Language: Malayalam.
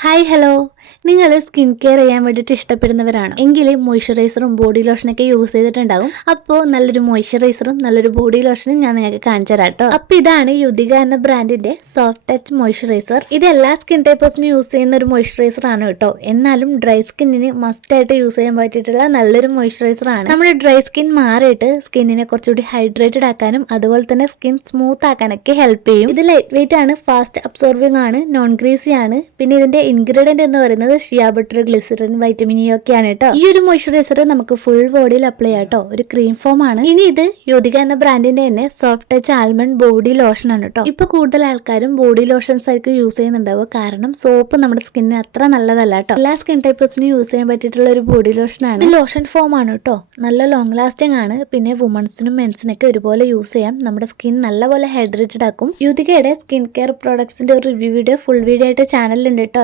ഹായ് ഹലോ നിങ്ങൾ സ്കിൻ കെയർ ചെയ്യാൻ വേണ്ടിയിട്ട് ഇഷ്ടപ്പെടുന്നവരാണ്. എങ്കിൽ മോയ്സ്ചറൈസറും ബോഡി ലോഷനൊക്കെ യൂസ് ചെയ്തിട്ടുണ്ടാകും അപ്പോൾ നല്ലൊരു മോയ്സ്ചറൈസറും നല്ലൊരു ബോഡി ലോഷനും ഞാൻ നിങ്ങൾക്ക് കാണിച്ചു തരാം കേട്ടോ. അപ്പോൾ ഇതാണ് യുദിക എന്ന ബ്രാൻഡിന്റെ സോഫ്റ്റ് ടച്ച് മോയ്സ്ചറൈസർ. ഇത് എല്ലാ സ്കിൻ ടൈപ്പേഴ്സിനും യൂസ് ചെയ്യുന്ന ഒരു മോയ്സ്ചറൈസർ ആണ് കേട്ടോ. എന്നാലും ഡ്രൈ സ്കിന്നിന് മസ്റ്റ് ആയിട്ട് യൂസ് ചെയ്യാൻ പറ്റിയിട്ടുള്ള നല്ലൊരു മോയ്സ്ചറൈസർ ആണ്. നമ്മുടെ ഡ്രൈ സ്കിൻ മാറിയിട്ട് സ്കിന്നിനെ കുറച്ചുകൂടി ഹൈഡ്രേറ്റഡ് ആക്കാനും അതുപോലെ തന്നെ സ്കിൻ സ്മൂത്ത് ആക്കാനൊക്കെ ഹെൽപ്പ് ചെയ്യും. ഇത് ലൈറ്റ് വെയിറ്റ് ആണ് ഫാസ്റ്റ് അബ്സോർവിംഗ് ആണ് നോൺ ഗ്രീസി ആണ്. പിന്നെ ഇതിന്റെ ഇൻഗ്രീഡിയന്റ് എന്ന് പറയുന്നത് shea butter glycerin vitamin E ഒക്കെയാണ് കേട്ടോ. ഈ ഒരു മോയ്സ്ചറൈസർ നമുക്ക് ഫുൾ ബോഡിയിൽ അപ്ലൈ കേട്ടോ. ഒരു ക്രീം ഫോം ആണ്. ഇനി ഇത് യോധിക എന്ന ബ്രാൻഡിന്റെ തന്നെ soft touch almond body lotion ആണ് കേട്ടോ. ഇപ്പൊ കൂടുതൽ ആൾക്കാരും ബോഡി ലോഷൻസ് ആയിരിക്കും യൂസ് ചെയ്യുന്നുണ്ടാവുക. കാരണം സോപ്പ് നമ്മുടെ സ്കിന്നിന് അത്ര നല്ലതല്ല കേട്ടോ. എല്ലാ സ്കിൻ ടൈപ്പേഴ്സിനും യൂസ് ചെയ്യാൻ പറ്റിയിട്ടുള്ള ഒരു ബോഡി ലോഷൻ ആണ്. ലോഷൻ ഫോം ആണ് കേട്ടോ. നല്ല ലോങ് ലാസ്റ്റിംഗ് ആണ്. പിന്നെ വുമൺസിനും മെൻസിനൊക്കെ ഒരുപോലെ യൂസ് ചെയ്യാം. നമ്മുടെ സ്കിൻ നല്ലപോലെ ഹൈഡ്രേറ്റഡ് ആക്കും. യുതികയുടെ സ്കിൻ കെയർ പ്രോഡക്ട്സിന്റെ ഒരു റിവ്യൂ വീഡിയോ ഫുൾ വീഡിയോ ആയിട്ട് ചാനലിലുണ്ട് കേട്ടോ.